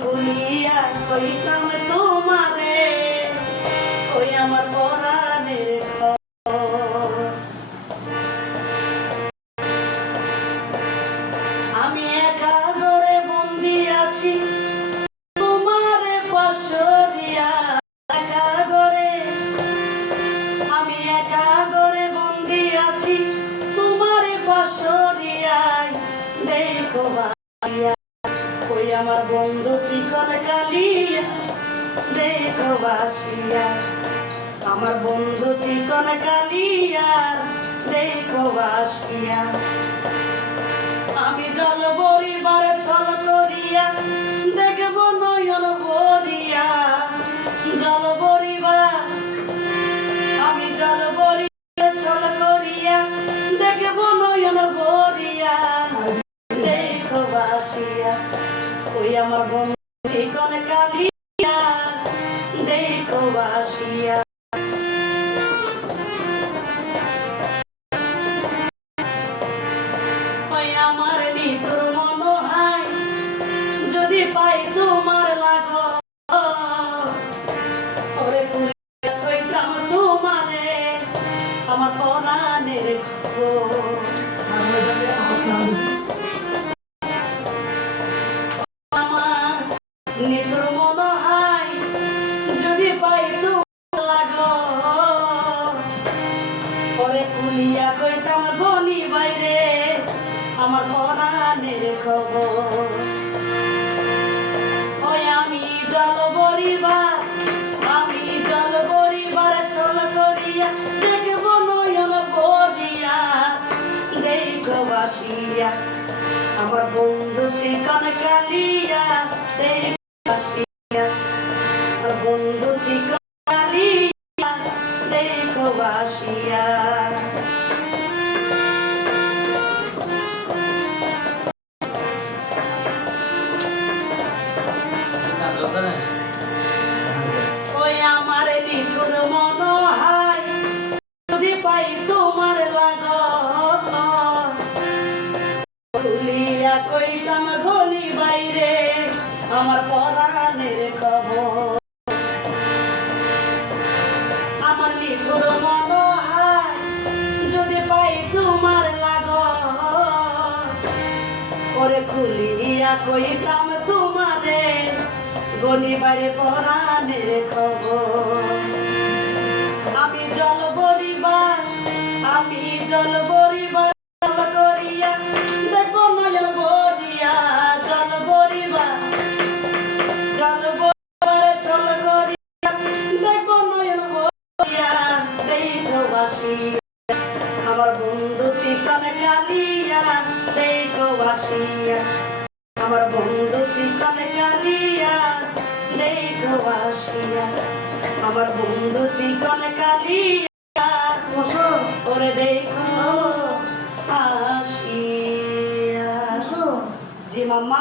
খুলিয়া কইতাম তোমারে ওই আমার পরাণের খবর। আমি একা ঘরে বন্দি আছি তোমারে পাশরিয়া, একা ঘরে আমি একা ঘরে বন্দি আছি তোমারে পাশরিয়ায়। দেখো ওই আমার বন্ধু চিকন কালিয়া, দেখো বাসিয়া আমার বন্ধু চিকন কালিয়া, দেখো বাসিয়া। আমি জল বরিবার ছল করিয়া দেখব নয়ন ভরিয়া, জল বরিবা আমি জল বরিবার ছল করিয়া দেখব নয়ন ভরিয়া, দেখো বাসিয়া ওই আমার বন্ধু চিকন কালিয়া, দেখো বাসিয়া। ওই আমার নিঠুর মন হয় যদি পাই তোমার লাগো, ওরে কুলিয়া কইতাম তোমারে আমার পরাণের খবর। নিঠুর মন হয় যদি পাই তোমার লাগো, ওরে কুলিয়া কইতাম গনি বাইরে আমার পরাণের খবর। ওই আমি জল বরিবার ছল করিয়া দেখব নয়ন ভরিয়া, দেখো বাসিয়া আমার বন্ধু চিকন কালিয়া, দেখো বাসিয়া আমার বন্ধু চিকন কালিয়া, দেখো বাসিয়া। ওই আমার নিঠুর মন হয় যদি পাই তোমার লাগো, খুলিয়া কইতাম গলি বাইরে আমার পরাণের খবর। আমার নিঠুর মন হয় যদি পাই তোমার লাগো, ওরে খুলিয়া কইতাম তোমারে গনিবারে পরাণের খবর। আমি জল বরিবার করিয়া দেখব নয়ন ভরিয়া, জল বরিবার ছল করিয়া দেখব নয়ন ভরিয়া, দেখো বাসিয়া আমার বন্ধু চিকন কালিয়া, দেখো বাসিয়া আমার বন্ধু চিকন কালিয়া, দেখো বাসিয়া আমার বন্ধু চিকন কালিয়া, ওরে দেখো আসিয়া। জি মাম্মা।